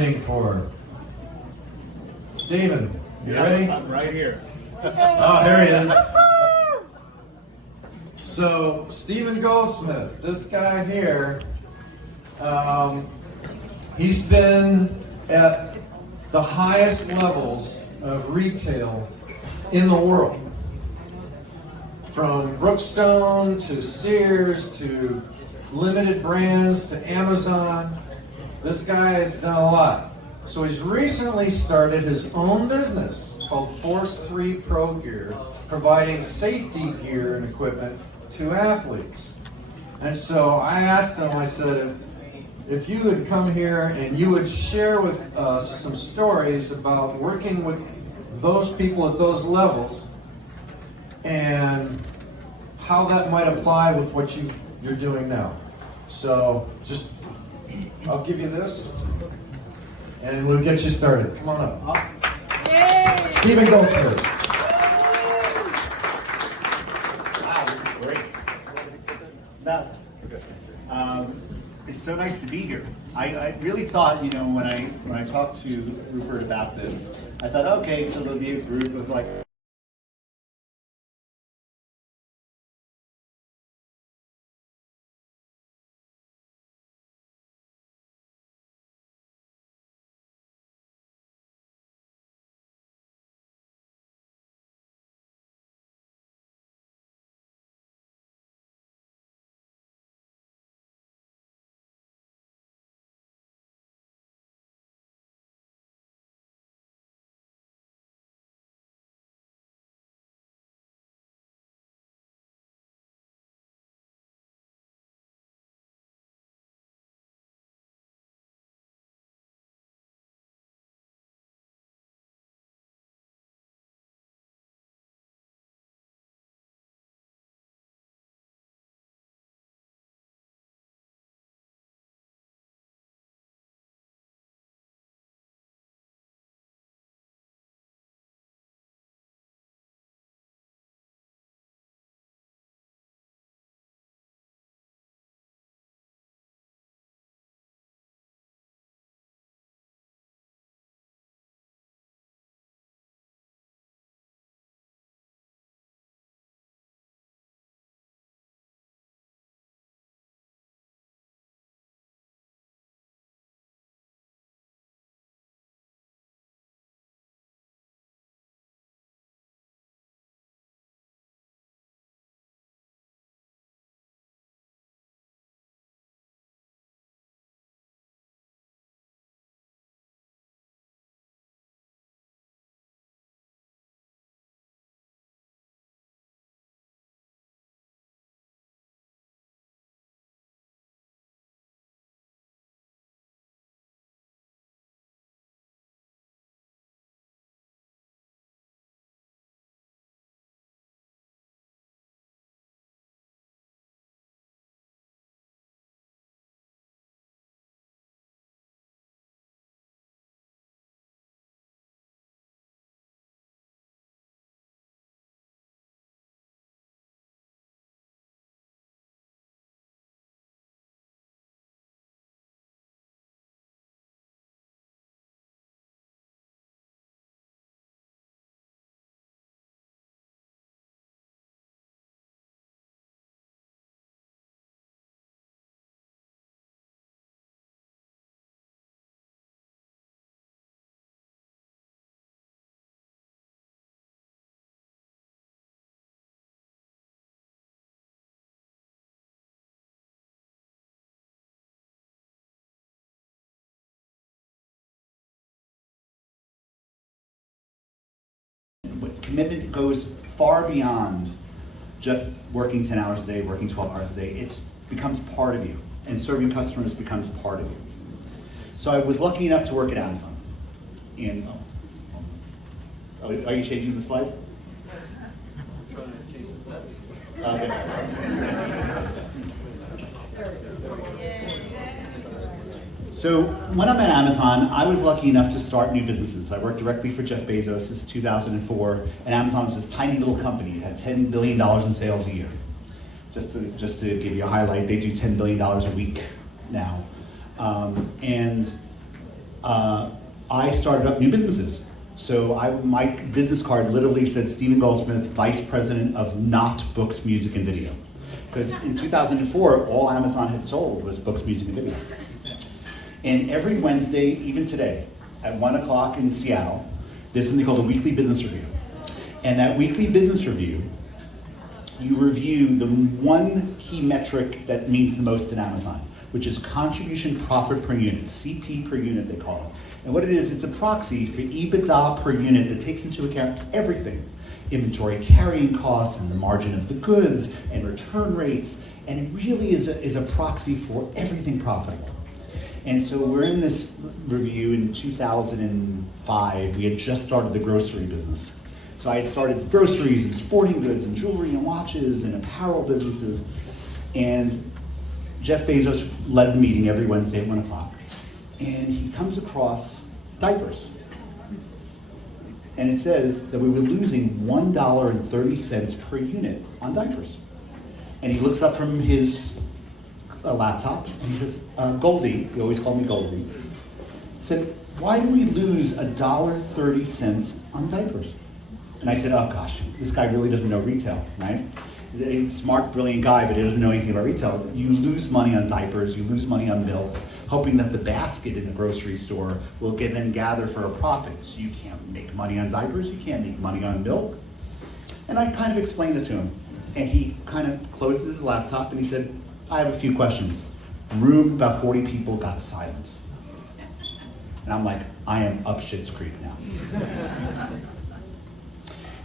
waiting for. Stephen, you ready? I'm right here. Oh, here he is. So, Stephen Goldsmith, this guy here, he's been at the highest levels of retail in the world. From Brookstone to Sears to limited brands to Amazon. This guy has done a lot. So he's recently started his own business called Force 3 Pro Gear, providing safety gear and equipment to athletes. And so I asked him, I said, if you would come here and you would share with us some stories about working with those people at those levels and how that might apply with what you're doing now. So just, I'll give you this and we'll get you started. Come on up. Yay! Stephen Goldsmith. Wow, this is great. It's so nice to be here. I really thought, when I talked to Rupert about this, I thought, okay, so there'll be a group of like commitment goes far beyond just working 10 hours a day, working 12 hours a day. It becomes part of you, and serving customers becomes part of you. So I was lucky enough to work at Amazon. And are you changing the slide? Okay. So when I'm at Amazon, I was lucky enough to start new businesses. I worked directly for Jeff Bezos. This is 2004, and Amazon was this tiny little company. It had $10 billion in sales a year. Just to give you a highlight, they do $10 billion a week now. And I started up new businesses. So my business card literally said Stephen Goldsmith, Vice President of Not Books, Music, and Video. Because in 2004, all Amazon had sold was books, music, and video. And every Wednesday, even today, at 1 o'clock in Seattle, there's something called a weekly business review. And that weekly business review, you review the one key metric that means the most in Amazon, which is contribution profit per unit, CP per unit they call it. And what it is, it's a proxy for EBITDA per unit that takes into account everything. Inventory carrying costs and the margin of the goods and return rates. And it really is a proxy for everything profitable. And so we're in this review in 2005. We had just started the grocery business. So I had started groceries and sporting goods and jewelry and watches and apparel businesses. And Jeff Bezos led the meeting every Wednesday at 1 o'clock. And he comes across diapers. And it says that we were losing $1.30 per unit on diapers. And he looks up from his laptop and he says, Goldie, he always called me Goldie, said, why do we lose $1.30 on diapers? And I said, oh gosh, this guy really doesn't know retail, right? He's a smart, brilliant guy, but he doesn't know anything about retail. You lose money on diapers, you lose money on milk, hoping that the basket in the grocery store will then gather for a profit. So you can't make money on diapers, you can't make money on milk. And I kind of explained it to him. And he kind of closes his laptop and he said, I have a few questions. Room, about 40 people got silent. And I'm like, I am up Shit's Creek now.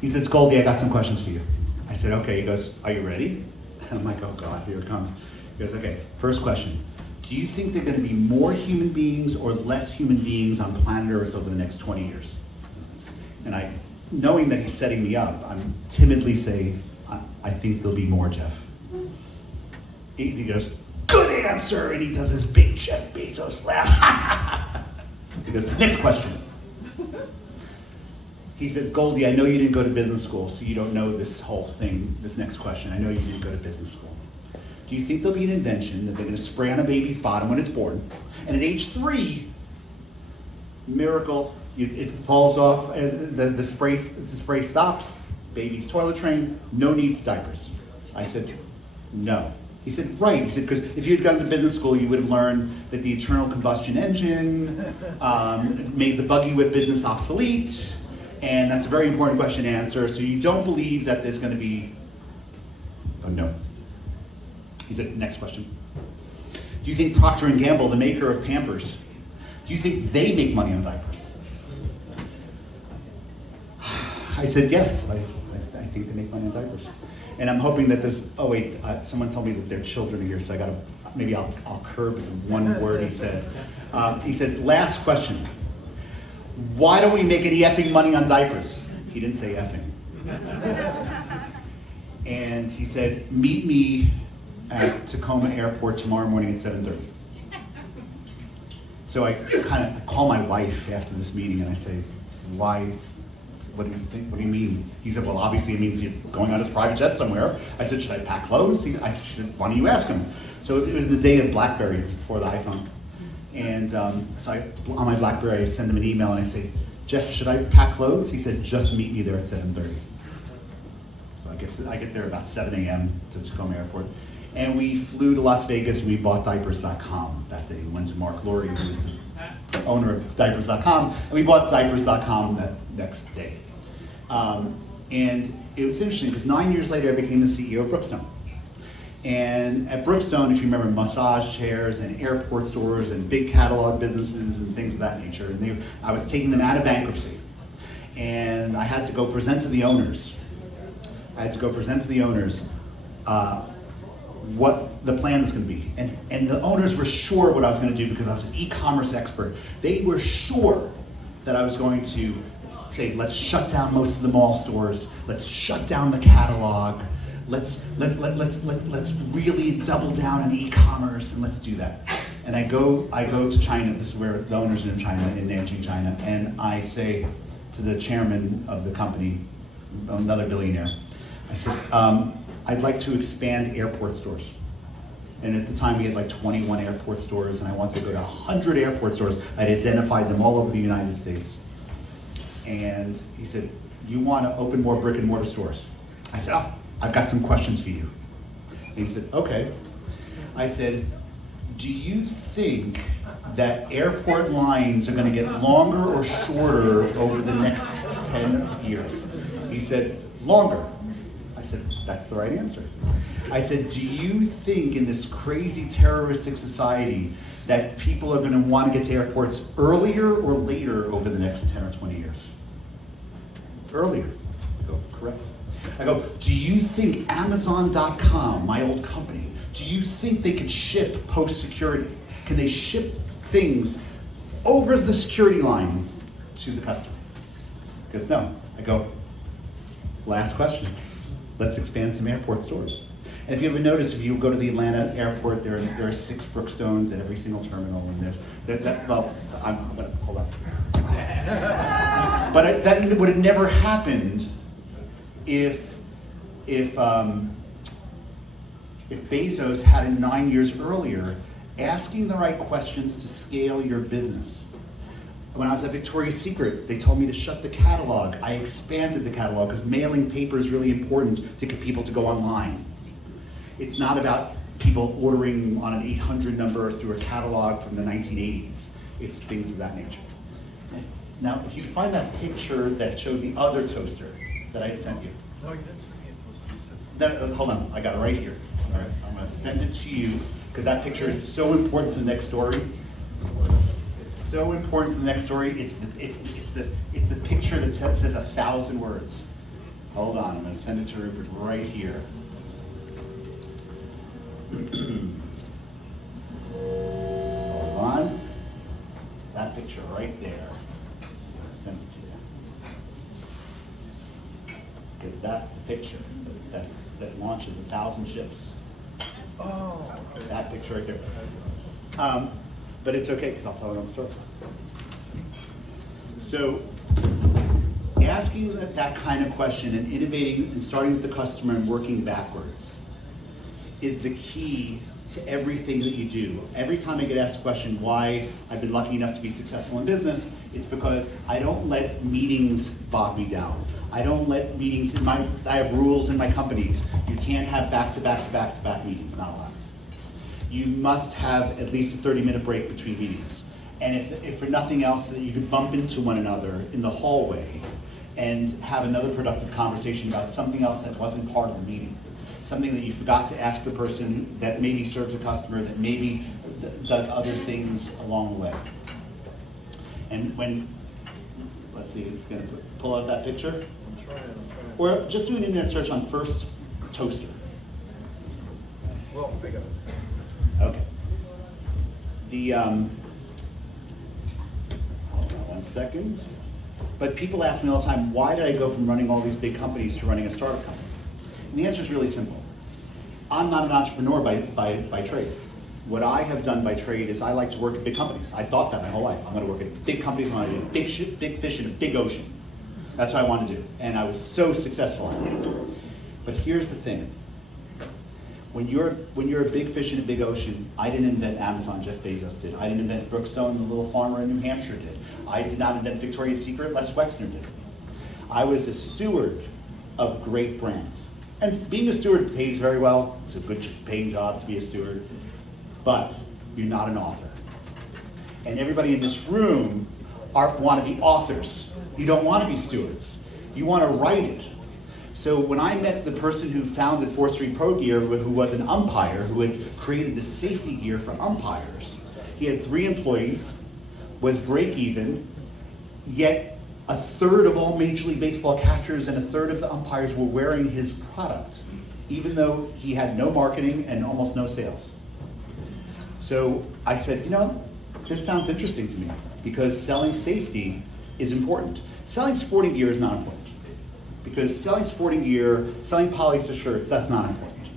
He says, Goldie, I got some questions for you. I said, okay. He goes, are you ready? And I'm like, oh God, here it comes. He goes, okay, first question. Do you think there are going to be more human beings or less human beings on planet Earth over the next 20 years? And I, knowing that he's setting me up, I'm timidly saying, I think there'll be more, Jeff. He goes, good answer, and he does his big Jeff Bezos laugh. He goes, next question. He says, Goldie, I know you didn't go to business school, so you don't know this whole thing, this next question. I know you didn't go to business school. Do you think there'll be an invention that they're going to spray on a baby's bottom when it's born, and at age 3, miracle, it falls off, the spray stops, baby's toilet trained, no need for diapers? I said, no. He said, right. He said, because if you had gone to business school, you would have learned that the internal combustion engine made the buggy whip business obsolete, and that's a very important question to answer. So you don't believe that there's going to be... Oh, no. He said, next question. Do you think Procter & Gamble, the maker of Pampers, do you think they make money on diapers? I said, yes. I think they make money on diapers. And I'm hoping that there's, oh wait, someone told me that their children are here, so I gotta, maybe I'll curb the one word he said. He said, last question. Why don't we make any effing money on diapers? He didn't say effing. And he said, meet me at Tacoma Airport tomorrow morning at 7:30. So I kind of call my wife after this meeting and I say, why? What do you think? What do you mean? He said, well, obviously it means you're going on his private jet somewhere. I said, should I pack clothes? She said, why don't you ask him? So it was the day of BlackBerries before the iPhone. And so on my BlackBerry, I send him an email and I say, Jeff, should I pack clothes? He said, just meet me there at 7:30. So I get there about 7 a.m. to Tacoma Airport. And we flew to Las Vegas and we bought diapers.com that day. We went to Mark Laurie, who was the owner of diapers.com, and we bought diapers.com that next day. And it was interesting because 9 years later, I became the CEO of Brookstone. And at Brookstone, if you remember, massage chairs and airport stores and big catalog businesses and things of that nature. And I was taking them out of bankruptcy. And I had to go present to the owners. What the plan was going to be. And the owners were sure what I was going to do because I was an e-commerce expert. They were sure that I was going to say, let's shut down most of the mall stores. Let's shut down the catalog. Let's really double down on e-commerce and let's do that. And I go to China. This is where the owners are in China, in Nanjing, China. And I say to the chairman of the company, another billionaire, I said, I'd like to expand airport stores. And at the time, we had like 21 airport stores, and I wanted to go to 100 airport stores. I'd identified them all over the United States. And he said, you want to open more brick and mortar stores? I said, oh, I've got some questions for you. And he said, okay. I said, do you think that airport lines are going to get longer or shorter over the next 10 years? He said, longer. I said, that's the right answer. I said, do you think in this crazy terroristic society that people are going to want to get to airports earlier or later over the next 10 or 20 years? Earlier. I go, correct. I go, do you think Amazon.com, my old company, do you think they could ship post-security? Can they ship things over the security line to the customer? He goes, no. I go, last question. Let's expand some airport stores. And if you ever notice, if you go to the Atlanta airport, there are 6 Brookstones at every single terminal, and I'm gonna hold on. But that would have never happened if Bezos had it 9 years earlier, asking the right questions to scale your business. When I was at Victoria's Secret, they told me to shut the catalog. I expanded the catalog because mailing paper is really important to get people to go online. It's not about people ordering on an 800 number through a catalog from the 1980s. It's things of that nature. Now, if you can find that picture that showed the other toaster that I had sent you. No, you didn't send me. Hold on, I got it right here. All right, I'm going to send it to you because that picture is so important to the next story. It's so important to the next story. It's the picture that says 1,000 words. Hold on, I'm going to send it to Rupert right here. Hold on. That picture right there. I'll send it to you. Because that's the picture that launches 1,000 ships. Oh, okay. That picture right there. But it's okay because I'll tell it on the story. So, asking that kind of question and innovating and starting with the customer and working backwards is the key to everything that you do. Every time I get asked a question why I've been lucky enough to be successful in business, it's because I don't let meetings bog me down. I don't let meetings I have rules in my companies. You can't have back-to-back meetings, not allowed. You must have at least a 30-minute break between meetings. And if for nothing else, you can bump into one another in the hallway and have another productive conversation about something else that wasn't part of the meeting. Something that you forgot to ask the person that maybe serves a customer, that maybe does other things along the way. And when, let's see, it's going to pull out that picture. I'm trying. Or just do an internet search on first toaster. Well, I got it. Okay. Hold on one second. But people ask me all the time, why did I go from running all these big companies to running a startup company? And the answer is really simple. I'm not an entrepreneur by trade. What I have done by trade is I like to work at big companies. I thought that my whole life. I'm going to work at big companies. I'm going to do big fish in a big ocean. That's what I want to do. And I was so successful at it. But here's the thing. When you're a big fish in a big ocean, I didn't invent Amazon, Jeff Bezos did. I didn't invent Brookstone, the little farmer in New Hampshire did. I did not invent Victoria's Secret, Les Wexner did. I was a steward of great brands. And being a steward pays very well. It's a good paying job to be a steward. But you're not an author. And everybody in this room want to be authors. You don't want to be stewards. You want to write it. So when I met the person who founded 4th Street Pro Gear, who was an umpire, who had created the safety gear for umpires, he had 3 employees, was break even, yet a third of all Major League Baseball catchers and a third of the umpires were wearing his product, even though he had no marketing and almost no sales. So I said, this sounds interesting to me because selling safety is important. Selling sporting gear is not important. Because selling sporting gear, selling polyester shirts, that's not important.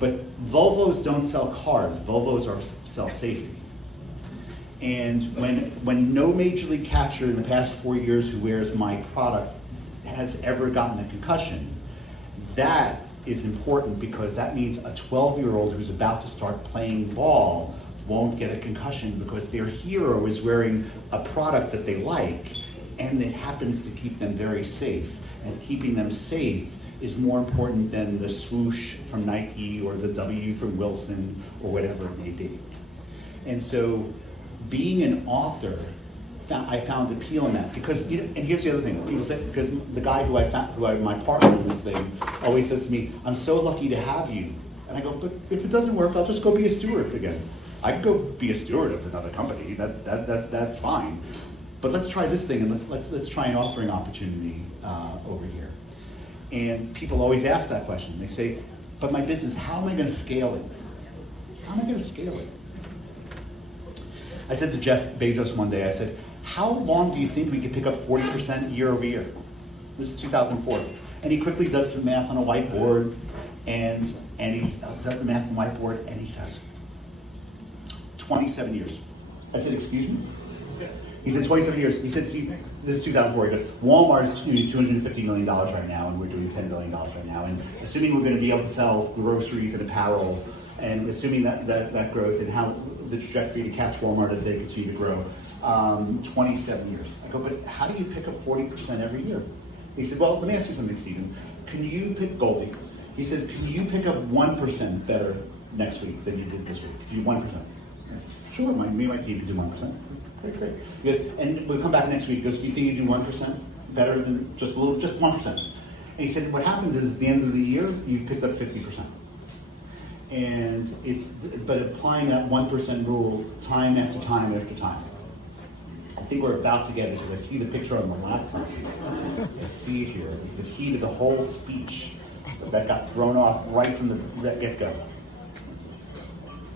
But Volvos don't sell cars. Volvos sell safety. And when no Major League catcher in the past 4 years who wears my product has ever gotten a concussion, that is important because that means a 12-year-old who's about to start playing ball won't get a concussion because their hero is wearing a product that they like and it happens to keep them very safe. And keeping them safe is more important than the swoosh from Nike or the W from Wilson or whatever it may be. And so being an author, I found appeal in that because, you know, and here's the other thing, people say, because the guy my partner in this thing always says to me, I'm so lucky to have you. And I go, but if it doesn't work, I'll just go be a steward again. I can go be a steward of another company, that's fine. But let's try this thing and let's try an authoring opportunity over here. And people always ask that question. They say, but my business, how am I going to scale it? How am I going to scale it? I said to Jeff Bezos one day, I said, how long do you think we could pick up 40% year over year? This is 2004. And he quickly does some math on a whiteboard, and he does the math on the whiteboard, and he says, 27 years. I said, excuse me? He said 27 years. He said, see, this is 2004. He goes, Walmart is doing $250 million right now, and we're doing $10 billion right now. And assuming we're going to be able to sell groceries and apparel, and assuming that growth and how the trajectory to catch Walmart as they continue to grow, 27 years. I go, but how do you pick up 40% every year? He said, well, let me ask you something, Stephen. Can you pick Goldie? He said, can you pick up 1% better next week than you did this week? Can you 1%? I said, sure, me and my team can do 1%. Great. He goes, and we'll come back next week. He goes, do you think you do 1% better than just 1%? And he said, what happens is at the end of the year, you've picked up 50%. And but applying that 1% rule time after time after time. I think we're about to get it because I see the picture on the laptop. I see it here. It's the key to the whole speech that got thrown off right from the get-go.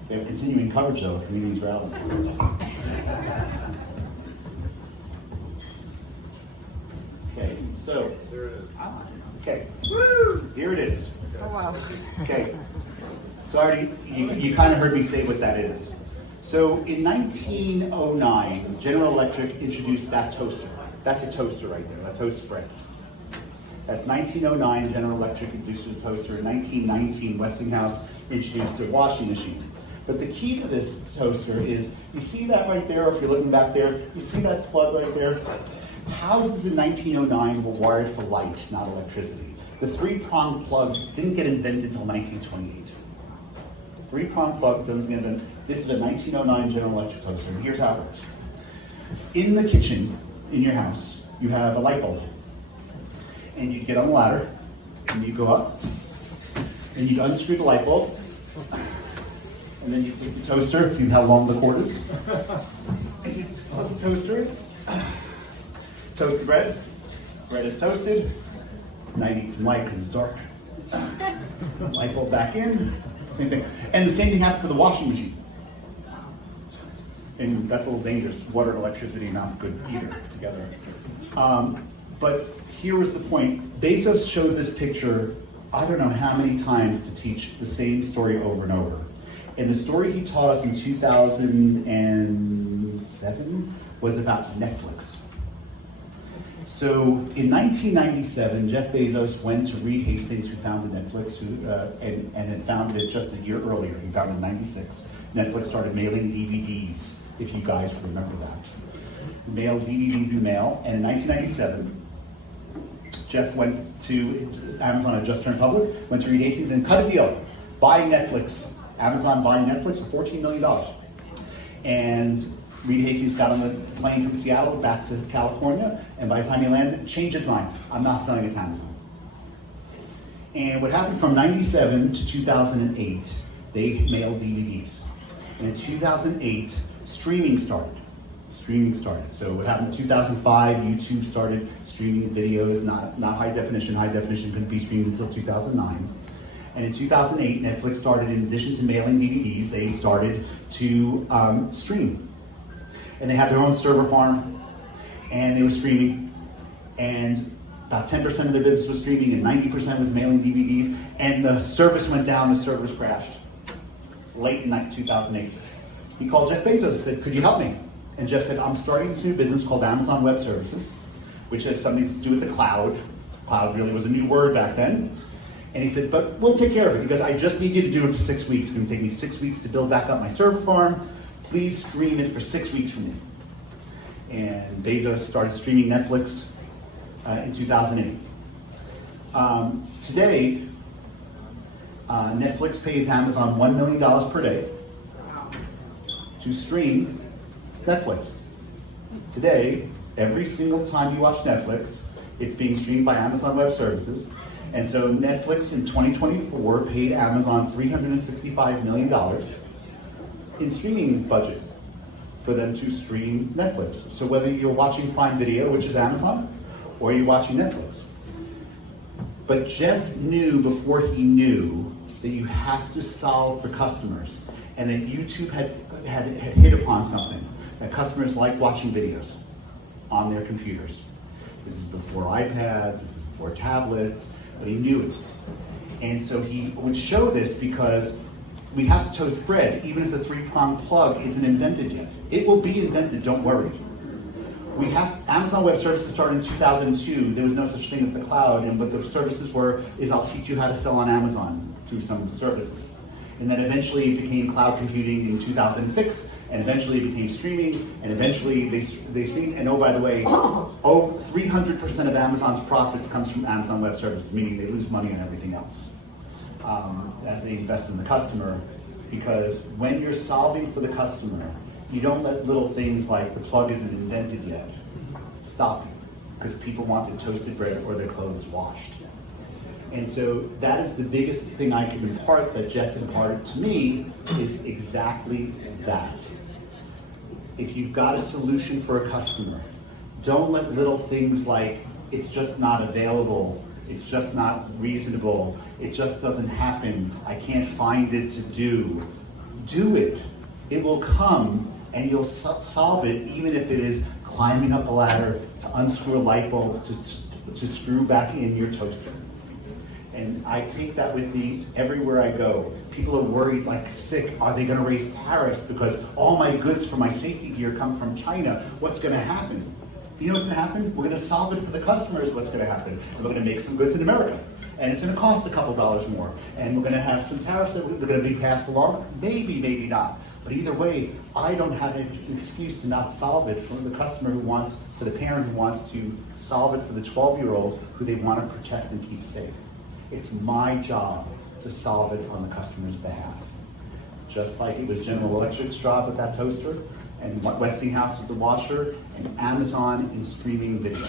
They have continuing coverage though, communities rally. Okay, so There it is. okay, here it is. Oh, wow. Okay, so already you kind of heard me say what that is. So in 1909, General Electric introduced that toaster. That's a toaster right there, that toast spread. That's 1909, General Electric introduced a toaster. In 1919, Westinghouse introduced a washing machine. But the key to this toaster is, you see that right there, if you're looking back there, you see that plug right there? Houses in 1909 were wired for light, not electricity. The three-prong plug didn't get invented until 1928. The three-prong plug doesn't get invented. This is a 1909 General Electric toaster, and here's how it works. In the kitchen, in your house, you have a light bulb. And you get on the ladder, and you go up, and you unscrew the light bulb, and then you take the toaster, see how long the cord is, and you plug the toaster in, toast the bread, bread is toasted, now you need some light because it's dark, light bulb back in, same thing. And the same thing happened for the washing machine. And that's a little dangerous, water and electricity not good either together. But here was the point. Bezos showed this picture, I don't know how many times to teach the same story over and over. And the story he taught us in 2007 was about Netflix. So in 1997, Jeff Bezos went to Reed Hastings, who founded Netflix, and had founded it just a year earlier. He founded it in 96. Netflix started mailing DVDs, if you guys remember that. Mailed DVDs in the mail, and in 1997, Jeff went to, Amazon had just turned public, went to Reed Hastings and cut a deal, buying Netflix. Amazon buying Netflix for $14 million. And Reed Hastings got on the plane from Seattle back to California, and by the time he landed, changed his mind. I'm not selling it to Amazon. And what happened from 97 to 2008, they mailed DVDs. And in 2008, streaming started. So what happened in 2005, YouTube started streaming videos, not high definition. High definition couldn't be streamed until 2009. And in 2008, Netflix started, in addition to mailing DVDs, they started to stream. And they had their own server farm, and they were streaming. And about 10% of their business was streaming, and 90% was mailing DVDs. And the service went down, the servers crashed. Late in 2008. He called Jeff Bezos and said, could you help me? And Jeff said, I'm starting this new business called Amazon Web Services, which has something to do with the cloud. Cloud really was a new word back then. And he said, but we'll take care of it because I just need you to do it for 6 weeks. It's going to take me 6 weeks to build back up my server farm. Please stream it for 6 weeks for me. And Bezos started streaming Netflix in 2008. Today, Netflix pays Amazon $1 million per day to stream Netflix. Today, every single time you watch Netflix, it's being streamed by Amazon Web Services. And so Netflix in 2024 paid Amazon $365 million in streaming budget for them to stream Netflix. So whether you're watching Prime Video, which is Amazon, or you're watching Netflix. But Jeff knew before he knew that you have to solve for customers, and that YouTube had hit upon something, that customers like watching videos on their computers. This is before iPads, this is before tablets, but he knew it. And so he would show this because we have to toast bread, even if the three-prong plug isn't invented yet. It will be invented, don't worry. We have Amazon Web Services started in 2002. There was no such thing as the cloud, and what the services were is I'll teach you how to sell on Amazon through some services. And then eventually it became cloud computing in 2006, and eventually it became streaming, and eventually they streamed. And oh, by the way, 300% of Amazon's profits comes from Amazon Web Services, meaning they lose money on everything else as they invest in the customer. Because when you're solving for the customer, you don't let little things like the plug isn't invented yet stop you, because people wanted toasted bread or their clothes washed. And so that is the biggest thing I can impart that Jeff imparted to me, is exactly that. If you've got a solution for a customer, don't let little things like it's just not available, it's just not reasonable, it just doesn't happen, I can't find it to do. Do it. It will come, and you'll solve it, even if it is climbing up a ladder to unscrew a light bulb to screw back in your toaster. And I take that with me everywhere I go. People are worried, like sick, are they going to raise tariffs because all my goods for my safety gear come from China? What's going to happen? You know what's going to happen? We're going to solve it for the customers. What's going to happen? We're going to make some goods in America, and it's going to cost a couple dollars more. And we're going to have some tariffs that are going to be passed along. Maybe, maybe not. But either way, I don't have an excuse to not solve it for the customer who wants, for the parent who wants to solve it for the 12-year-old who they want to protect and keep safe. It's my job to solve it on the customer's behalf. Just like it was General Electric's job with that toaster, and Westinghouse with the washer, and Amazon in streaming video.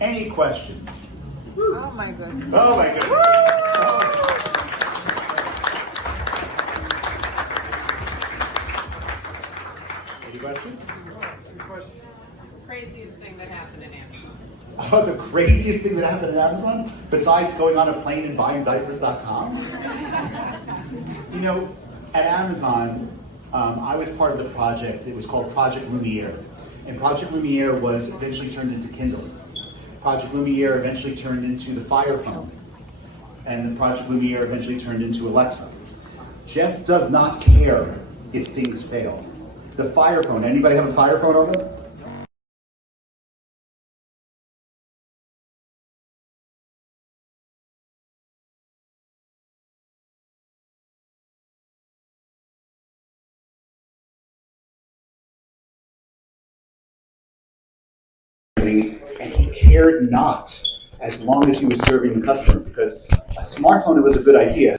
Any questions? Oh my goodness. Oh my goodness. Any questions? Craziest thing that happened in Amazon. Oh, the craziest thing that happened at Amazon, besides going on a plane and buying diapers.com? You know, at Amazon, I was part of the project. It was called Project Lumiere. And Project Lumiere was eventually turned into Kindle. Project Lumiere eventually turned into the Fire Phone. And the Project Lumiere eventually turned into Alexa. Jeff does not care if things fail. The Fire Phone, anybody have a Fire Phone on them? And he cared not as long as he was serving the customer, because a smartphone was a good idea.